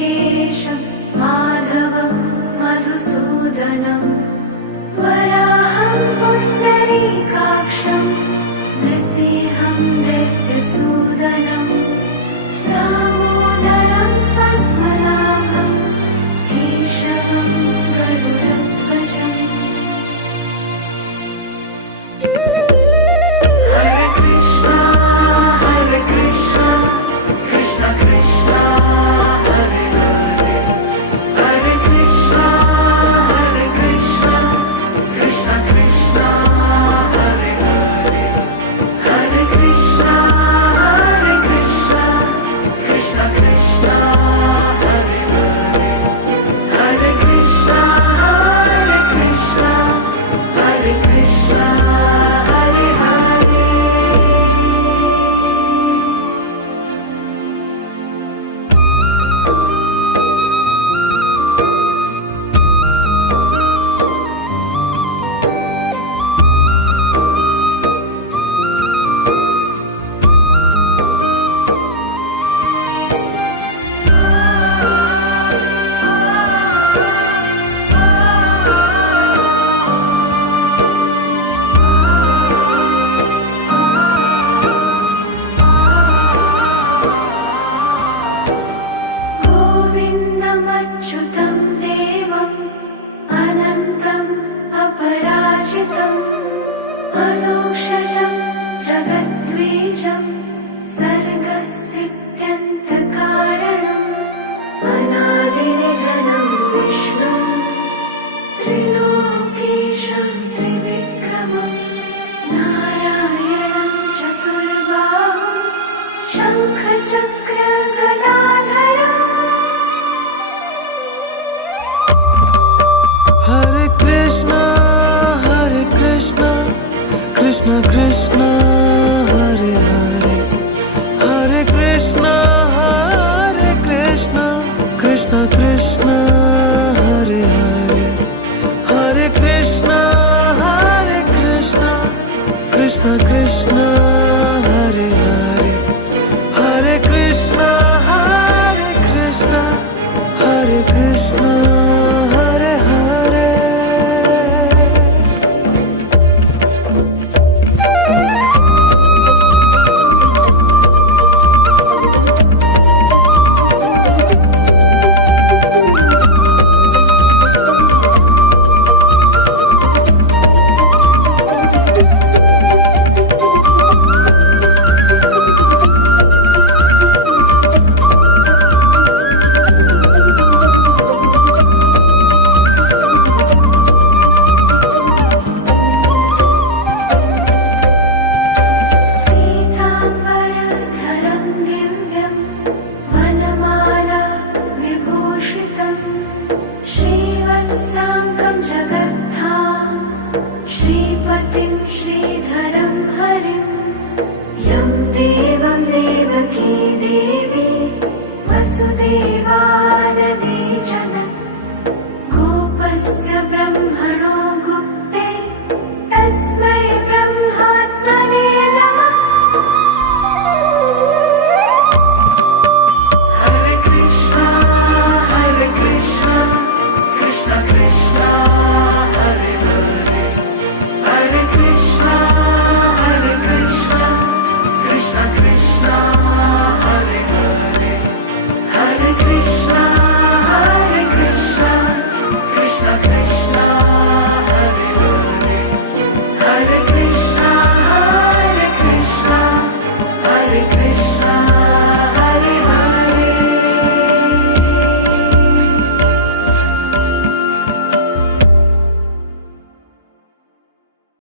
ऋषिकेशं माधवं मधुसूदनं वराहं पुण्डरीकाक्षं नृसिंहं दैत्यसूदनं दामोदरं पद्मनाभं केशवं गरुडध्वजम्। हरे कृष्णा कृष्ण कृष्ण हरे हरे, हरे कृष्णा कृष्ण कृष्ण हरे हरे, हरे कृष्णा कृष्ण कृष्ण हरे हरे, हरे कृष्णा हरे कृष्ण हरे हरे। गोविन्दमच्युतं देवम् अनन्तम् अपराजितम् अदोक्षजं जगद्बीजं सर्गस्थित्यन्तकारणम् अनादिनिधनं विष्णुं त्रिलोकेशं त्रिविक्रमं नारायणं चतुर्बाहुं शङ्खचक्रगदाधरम्। हरे कृष्णा कृष्ण कृष्ण हरे हरे, हरे कृष्णा कृष्ण कृष्ण हरे हरे, हरे कृष्णा कृष्ण कृष्ण हरे हरे, हरे कृष्णा हरे कृष्ण हरे हरे। पीताम्बरधरं दिव्यं वनमाला विभूषितं श्रीवत्साङ्गं जगद्धाम श्रीपतिं श्रीधरं हरिं यं देवं देवकी देवी वसुदेवानदी जनता